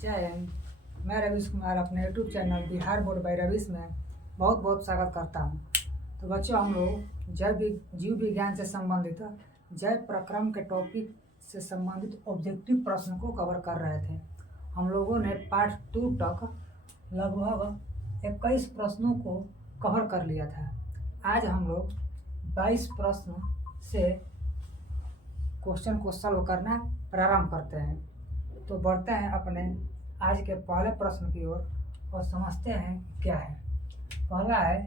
जय हिंद। मैं रवीश कुमार अपने YouTube channel Bihar board by Ravish में बहुत बहुत स्वागत करता हूं। तो बच्चों, हम लोग जीव विज्ञान से संबंधित जैव प्रक्रम के टॉपिक से संबंधित ऑब्जेक्टिव प्रश्न को कवर कर रहे थे। हम लोगों ने पार्ट 2 तक लगभग 21 प्रश्नों को कवर कर लिया था। आज हम लोग 22 प्रश्न से क्वेश्चन को सॉल्व करना प्रारंभ करते हैं। तो बढ़ते हैं अपने आज के पहले प्रश्न की ओर और समझते हैं क्या है। पहला है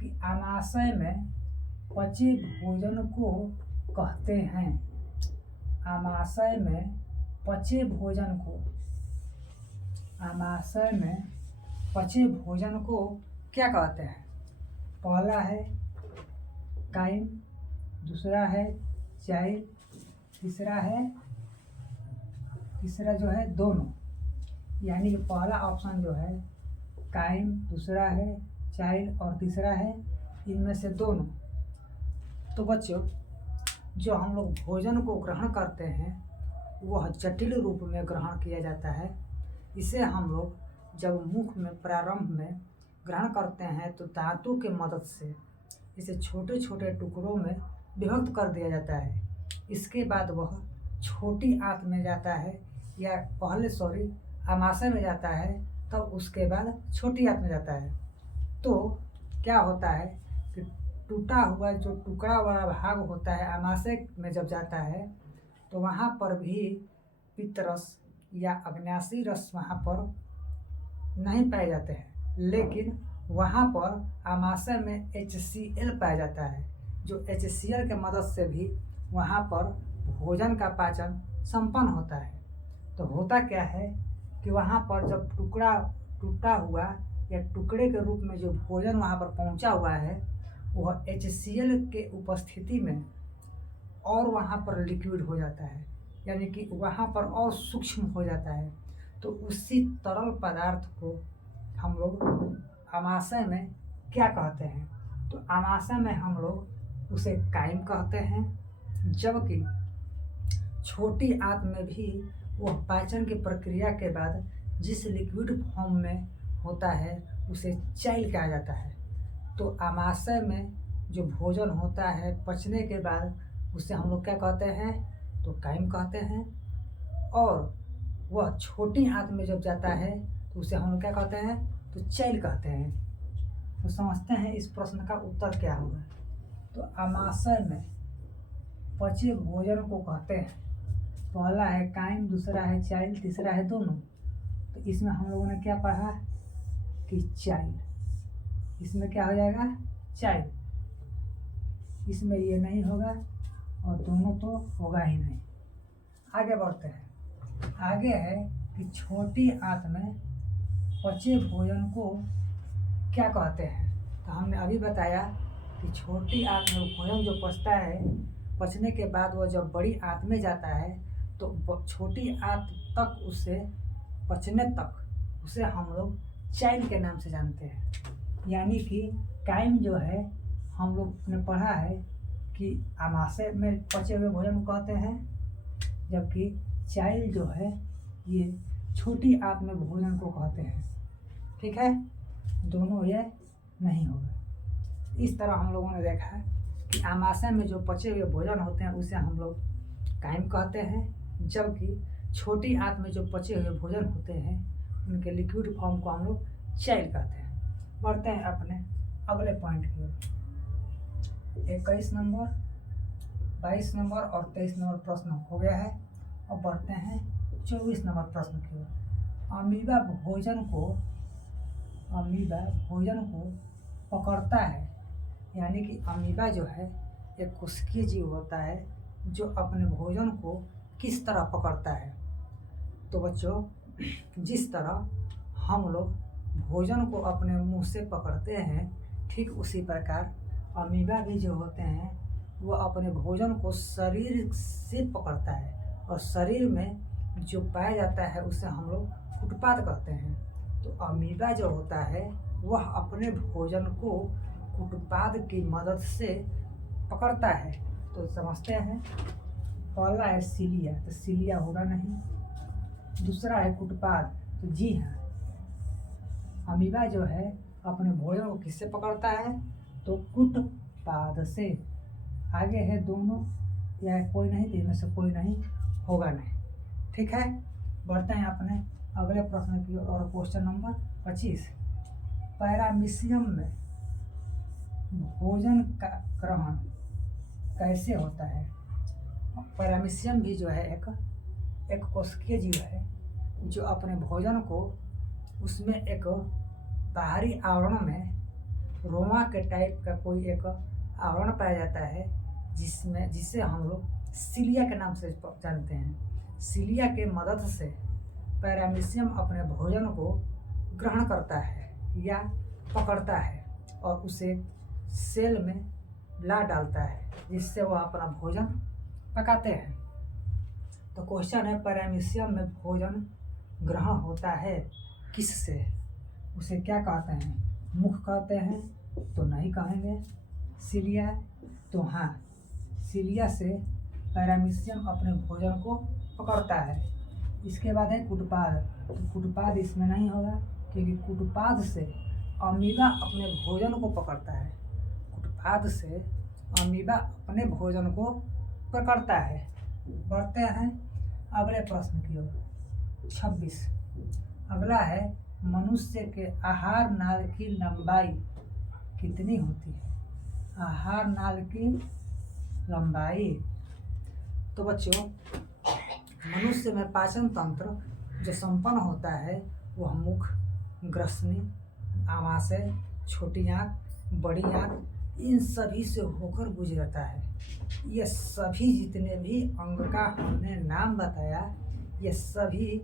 कि आमाशय में पचे भोजन को कहते हैं। आमाशय में पचे भोजन को आमाशय में पचे भोजन को क्या कहते हैं? पहला है काइम, दूसरा है चाइल्ड, तीसरा जो है दोनों। यानी कि पहला ऑप्शन जो है काइम, दूसरा है चाइल्ड और तीसरा है इनमें से दोनों। तो बच्चों, जो हम लोग भोजन को ग्रहण करते हैं वह जटिल रूप में ग्रहण किया जाता है। इसे हम लोग जब मुख में प्रारंभ में ग्रहण करते हैं तो दांतों के मदद से इसे छोटे छोटे टुकड़ों में विभक्त कर दिया जाता है। इसके बाद वह छोटी आंत में जाता है, या आमाशय में जाता है, तब उसके बाद छोटी आंत में जाता है। तो क्या होता है कि टूटा हुआ जो टुकड़ा वाला भाग होता है आमाशय में जब जाता है तो वहाँ पर भी पित्तरस या अग्न्याशयी रस वहाँ पर नहीं पाए जाते हैं, लेकिन वहाँ पर आमाशय में HCl पाया जाता है, जो HCl के मदद से भी वहाँ पर भोजन का पाचन संपन्न होता है। तो होता क्या है कि वहाँ पर जब टुकड़ा टूटा हुआ या टुकड़े के रूप में जो भोजन वहाँ पर पहुँचा हुआ है वह HCl के उपस्थिति में और वहाँ पर लिक्विड हो जाता है, यानी कि वहाँ पर और सूक्ष्म हो जाता है। तो उसी तरल पदार्थ को हम लोग आमाशय में क्या कहते हैं? तो आमाशय में हम लोग उसे काइम कहते हैं, जबकि छोटी आंत में भी वह पाचन की प्रक्रिया के बाद जिस लिक्विड फॉर्म में होता है उसे चाइल्ड कहा जाता है। तो आमाशय में जो भोजन होता है पचने के बाद उसे हम लोग क्या कहते हैं? तो काइम कहते हैं। और वह छोटी आंत में जब जाता है तो उसे हम लोग क्या कहते हैं? तो चाइल्ड कहते हैं। तो समझते हैं इस प्रश्न का उत्तर क्या होगा। तो आमाशय में पचे भोजन को कहते हैं, पहला है काइम, दूसरा है चाइल्ड, तीसरा है दोनों। तो इसमें हम लोगों ने क्या पढ़ा कि चाइल्ड, इसमें क्या हो जाएगा? चाइल्ड। इसमें ये नहीं होगा और दोनों तो होगा ही नहीं। आगे बढ़ते हैं। आगे है कि छोटी आंत में पचे भोजन को क्या कहते हैं? तो हमने अभी बताया कि छोटी आंत में भोजन जो पचता है, पचने के बाद वह जब बड़ी आंत में जाता है तो छोटी आंत तक उसे पचने तक उसे हम लोग चाइल्ड के नाम से जानते हैं। यानी कि काइम जो है हम लोग ने पढ़ा है कि आमाशय में पचे हुए भोजन को कहते हैं, जबकि चाइल्ड जो है ये छोटी आंत में भोजन को कहते हैं। ठीक है, दोनों ये नहीं होगा। इस तरह हम लोगों ने देखा है कि आमाशय में जो पचे हुए भोजन होते हैं उसे हम लोग काइम कहते हैं, जबकि छोटी आंत में जो पचे हुए भोजन होते हैं उनके लिक्विड फॉर्म को हम लोग चाइल्ड कहते हैं। बढ़ते हैं अपने अगले पॉइंट की ओर। 21 नंबर, 22 नंबर और 23 नंबर प्रश्न हो गया है। और बढ़ते हैं 24 नंबर प्रश्न की ओर। अमीबा भोजन को पकड़ता है। यानी कि अमीबा जो है एक कोशिकीय जीव होता है जो अपने भोजन को किस तरह पकड़ता है? तो बच्चों, जिस तरह हम लोग भोजन को अपने मुंह से पकड़ते हैं, ठीक उसी प्रकार अमीबा भी जो होते हैं वह अपने भोजन को शरीर से पकड़ता है, और शरीर में जो पाया जाता है उसे हम लोग कुटपाद कहते हैं। तो अमीबा जो होता है वह अपने भोजन को कुटपाद की मदद से पकड़ता है। तो समझते हैं। पहला है सीलिया, तो सीलिया होगा नहीं। दूसरा है कुटपाद, तो जी हाँ, अमीबा जो है अपने भोजन को किससे पकड़ता है, तो कुटपाद से। आगे है दोनों या कोई नहीं, तो इनमें से कोई नहीं होगा नहीं। ठीक है, बढ़ते हैं अपने अगले प्रश्न की और क्वेश्चन नंबर 25। पैरामीशियम में भोजन का ग्रहण कैसे होता है। पैरामीशियम भी जो है एक कोशिकीय जीव है जो अपने भोजन को उसमें एक बाहरी आवरण में रोमा के टाइप का कोई एक आवरण पाया जाता है जिसे हम लोग सीलिया के नाम से जानते हैं। सीलिया के मदद से पैरामीशियम अपने भोजन को ग्रहण करता है या पकड़ता है और उसे सेल में ला डालता है, जिससे वह अपना भोजन पकाते हैं। तो क्वेश्चन है, पैरामीशियम में भोजन ग्रहण होता है किससे। उसे क्या कहते हैं, मुख कहते हैं तो नहीं कहेंगे। सीलिया, तो हाँ, सीलिया से पैरामीशियम अपने भोजन को पकड़ता है। इसके बाद है कुटपाद, तो कुटपाद इसमें नहीं होगा क्योंकि कुटपाद से अमीबा अपने भोजन को पकड़ता है। कुटपाद से अमीबा अपने भोजन को पकड़ता है। बढ़ते हैं अगले प्रश्न की ओर। 26 अगला है, मनुष्य के आहार नाल की लंबाई कितनी होती है। आहार नाल की लंबाई, तो बच्चों मनुष्य में पाचन तंत्र जो संपन्न होता है वह मुख, ग्रसनी, आमाशय, छोटी आँख, बड़ी आँख, इन सभी से होकर गुजरता है। ये सभी जितने भी अंग का हमने नाम बताया, ये सभी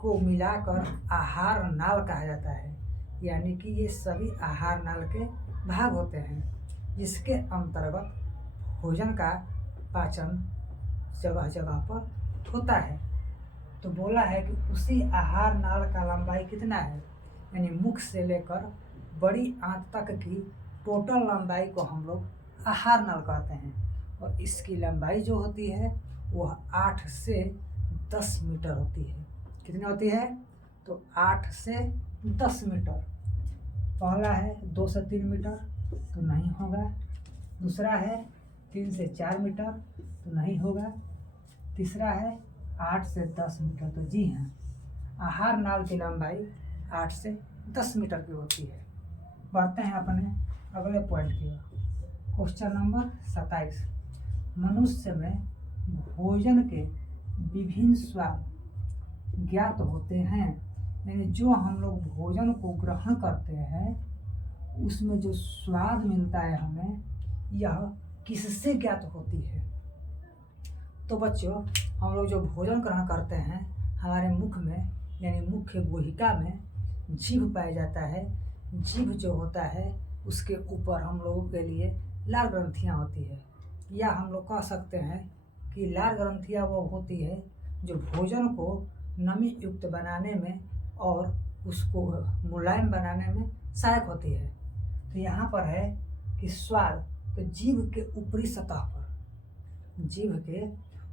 को मिलाकर आहार नाल कहा जाता है। यानी कि ये सभी आहार नाल के भाग होते हैं, जिसके अंतर्गत भोजन का पाचन जगह जगह पर होता है। तो बोला है कि उसी आहार नाल का लंबाई कितना है, यानी मुख से लेकर बड़ी आंत तक की टोटल लंबाई को हम लोग आहार नाल कहते हैं। और इसकी लंबाई जो होती है वह 8 से 10 मीटर होती है। कितनी होती है, तो 8 से 10 मीटर। पहला है 2 से 3 मीटर, तो नहीं होगा। दूसरा है 3 से 4 मीटर, तो नहीं होगा। तीसरा है 8 से 10 मीटर, तो जी हाँ, आहार नाल की लंबाई 8 से 10 मीटर की होती है। बढ़ते हैं अपने अगले पॉइंट की ओर। क्वेश्चन नंबर 27, मनुष्य में भोजन के विभिन्न स्वाद ज्ञात होते हैं। यानी जो हम लोग भोजन को ग्रहण करते हैं उसमें जो स्वाद मिलता है हमें, यह किससे ज्ञात होती है। तो बच्चों हम लोग जो भोजन ग्रहण करते हैं हमारे मुख में, यानी मुख्य गुहिका में जीभ पाया जाता है। जीभ जो होता है उसके ऊपर हम लोगों के लिए लाल ग्रंथियाँ होती है, या हम लोग कह सकते हैं कि लाल ग्रंथियाँ वो होती है जो भोजन को नमी युक्त बनाने में और उसको मुलायम बनाने में सहायक होती है। तो यहाँ पर है कि स्वाद, तो जीभ के ऊपरी सतह पर, जीभ के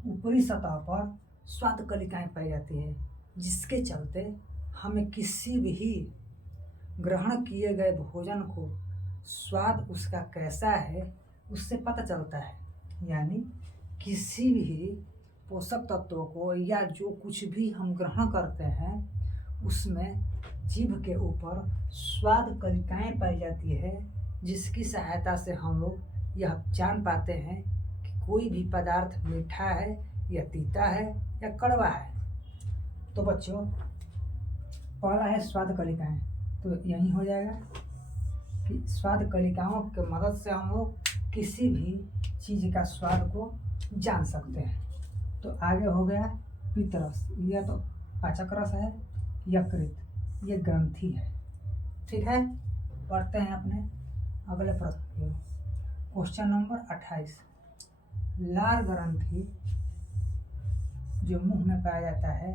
ऊपरी सतह पर स्वाद कलिकाएं पाई जाती है, जिसके चलते हमें किसी भी ग्रहण किए गए भोजन को स्वाद उसका कैसा है उससे पता चलता है। यानी किसी भी पोषक तत्वों को या जो कुछ भी हम ग्रहण करते हैं उसमें जीभ के ऊपर स्वाद कलिकाएं पाई जाती है, जिसकी सहायता से हम लोग यह जान पाते हैं कि कोई भी पदार्थ मीठा है या तीता है या कड़वा है। तो बच्चों पहला है स्वाद कलिकाएं, तो यही हो जाएगा कि स्वाद कलिकाओं के मदद से हम लोग किसी भी चीज़ का स्वाद को जान सकते हैं। तो आगे हो गया पित्तरस, यह तो पाचक रस है। यकृत, ये ग्रंथि है। ठीक है, पढ़ते हैं अपने अगले प्रश्न की ओर। क्वेश्चन नंबर 28, लार ग्रंथि जो मुंह में पाया जाता है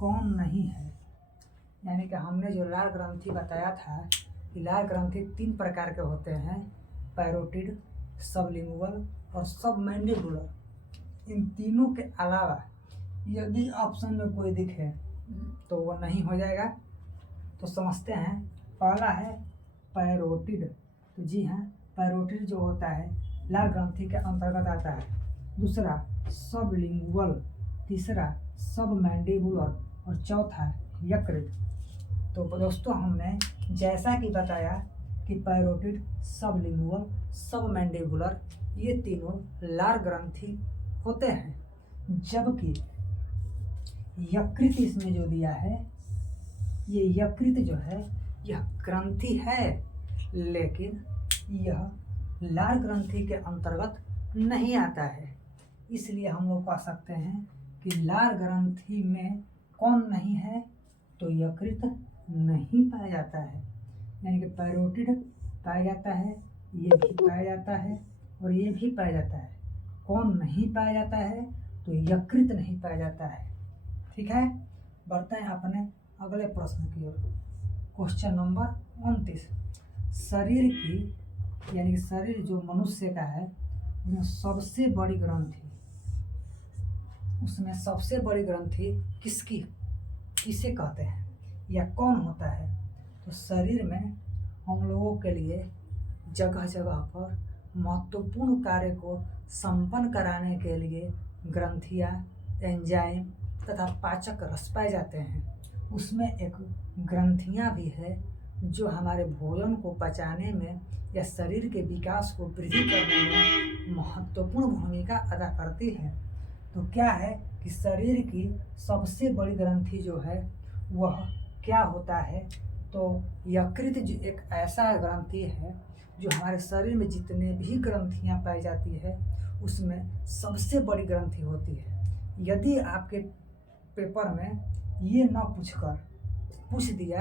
कौन नहीं है। यानी कि हमने जो लार ग्रंथि बताया था कि लार ग्रंथि 3 प्रकार के होते हैं, पैरोटिड, सबलिंगुअल और सबमैंडिबुलर। इन तीनों के अलावा यदि ऑप्शन में कोई दिखे तो वो नहीं हो जाएगा। तो समझते हैं। पहला है पैरोटिड। तो जी हाँ, पैरोटिड जो होता है लार ग्रंथि के अंतर्गत आता है। दूसरा सबलिंगुअल, तीसरा सब मैंडिबुलर और चौथा यकृत। तो दोस्तों हमने जैसा कि बताया कि पैरोटिड, सबलिंगुअल, सब मैंडिबुलर ये तीनों लार ग्रंथि होते हैं, जबकि यकृत इसमें जो दिया है, ये यकृत जो है यह ग्रंथि है, लेकिन यह लार ग्रंथि के अंतर्गत नहीं आता है। इसलिए हम लोग कह सकते हैं कि लार ग्रंथि में कौन नहीं है, तो यकृत नहीं पाया जाता है। यानी कि पैरोटिड पाया जाता है, ये भी पाया जाता है और ये भी पाया जाता है। कौन नहीं पाया जाता है, तो यकृत नहीं पाया जाता है। ठीक है, बढ़ते हैं अपने अगले प्रश्न की ओर। Question number 29। शरीर की यानी कि शरीर जो मनुष्य का है उसमें सबसे बड़ी ग्रंथि किसे कहते हैं या कौन होता है? तो शरीर में हम लोगों के लिए जगह जगह पर महत्वपूर्ण कार्य को संपन्न कराने के लिए ग्रंथियाँ, एंजाइम तथा पाचक रस पाए जाते हैं। उसमें एक ग्रंथियाँ भी है जो हमारे भोजन को पचाने में या शरीर के विकास को वृद्धि करने में महत्वपूर्ण भूमिका अदा करती है। तो क्या है कि शरीर की सबसे बड़ी ग्रंथि जो है वह क्या होता है? तो यकृत जो एक ऐसा ग्रंथि है जो हमारे शरीर में जितने भी ग्रंथियाँ पाई जाती है उसमें सबसे बड़ी ग्रंथि होती है। यदि आपके पेपर में ये न पूछ दिया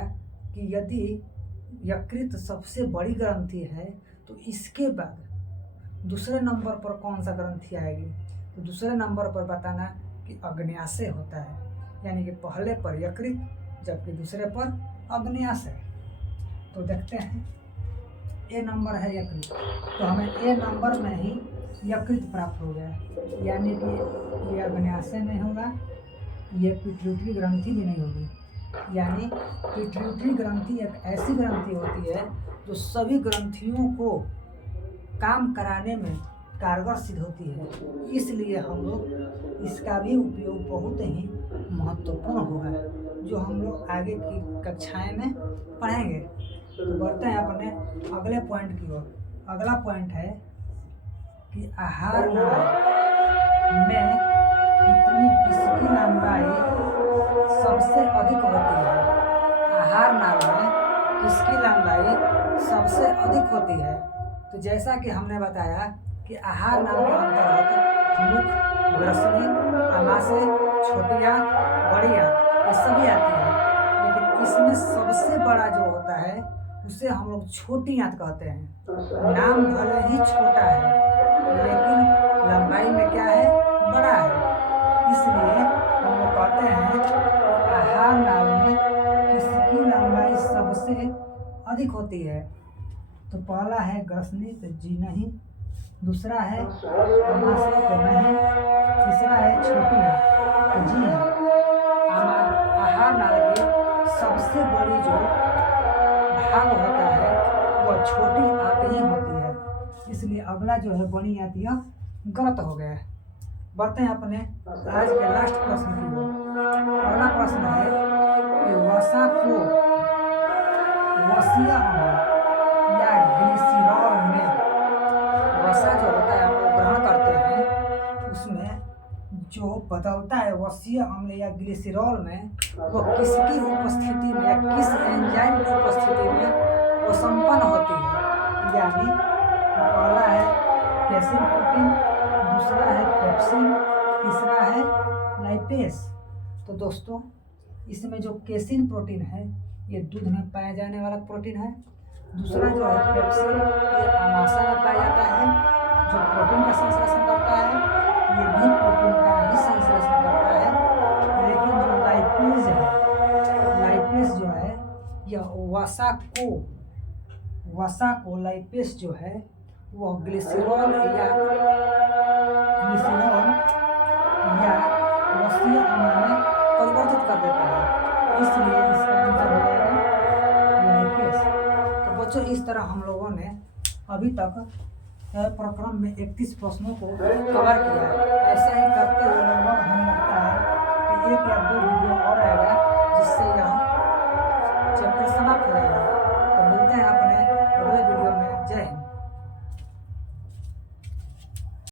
कि यदि यकृत सबसे बड़ी ग्रंथि है तो इसके बाद दूसरे नंबर पर कौन सा ग्रंथि आएगी, तो दूसरे नंबर पर बताना कि अग्न्याशय होता है। यानी कि पहले पर यकृत जबकि दूसरे पर अग्न्याशय। तो देखते हैं, ए नंबर है यकृत, तो हमें ए नंबर में ही यकृत प्राप्त हो गया। यानी कि ये अग्न्याशय नहीं होगा, ये पिट्यूटरी ग्रंथि भी नहीं होगी। यानी पिट्यूटरी ग्रंथि एक ऐसी ग्रंथि होती है जो सभी ग्रंथियों को काम कराने में कारगर सिद्ध होती है। इसलिए हम लोग इसका भी उपयोग बहुत ही महत्वपूर्ण होगा, जो हम लोग आगे की कक्षाएं में पढ़ेंगे। तो बढ़ते हैं अपने अगले पॉइंट की ओर। अगला पॉइंट है कि आहार नाल में किसकी लंबाई सबसे अधिक होती है? आहार नाल में किसकी लंबाई सबसे अधिक होती है? तो जैसा कि हमने बताया कि आहार नाल के अंतर्गत मुख, ग्रसनी, आमाशय, छोटी आंत, बड़ी आंत ये सभी आती है, लेकिन इसमें सबसे बड़ा जो होता है उसे हम लोग छोटी आंत कहते हैं। नाम भले ही छोटा है लेकिन लंबाई में क्या है, बड़ा है। इसलिए हम लोग कहते हैं कि आहार नाल में किसकी लंबाई सबसे अधिक होती है? तो पहला है ग्रसनी, तो जी नहीं। दूसरा है आमाशय, तो नहीं। तीसरा है छोटी आंत, तो जी हाँ। आहार नाल की सबसे बड़ी जो भाग होता है वह छोटी आंत ही होती है। इसलिए अगला जो है बड़ी आंत यह गलत हो गया है। बढ़ते हैं अपने आज के लास्ट प्रश्न की ओर। अगला प्रश्न है कि वसा को वसीय अम्ल या ग्लिसरॉल में, वसा जो होता है हम लोग ग्रहण करते हैं उसमें जो बदलता है वसीय अम्ल या ग्लिसरॉल में, वो किसकी उपस्थिति में या किस एंजाइम की उपस्थिति में वो संपन्न होती है? यानी पहला है केसिन प्रोटीन, दूसरा है पेप्सिन, तीसरा है लाइपेस। तो दोस्तों इसमें जो केसिन प्रोटीन है ये दूध में पाया जाने वाला प्रोटीन है। दूसरा जो है पेप्सिन ये आमाशय में पाया जाता है जो प्रोटीन का संश्लेषण करता है, ये भी प्रोटीन का ही संश्लेषण करता है। लेकिन जो लाइपेस जो है यह वसा को लाइपेस जो है वह ग्लिसरॉल या वसीय अम्ल में परिवर्तित कर देता है, इसलिए इसका आंसर हो जाएगा लाइकेस। तो बच्चों इस तरह हम लोगों ने अभी तक प्रक्रम में 31 प्रश्नों को कवर किया है। ऐसा ही करते हुए लगभग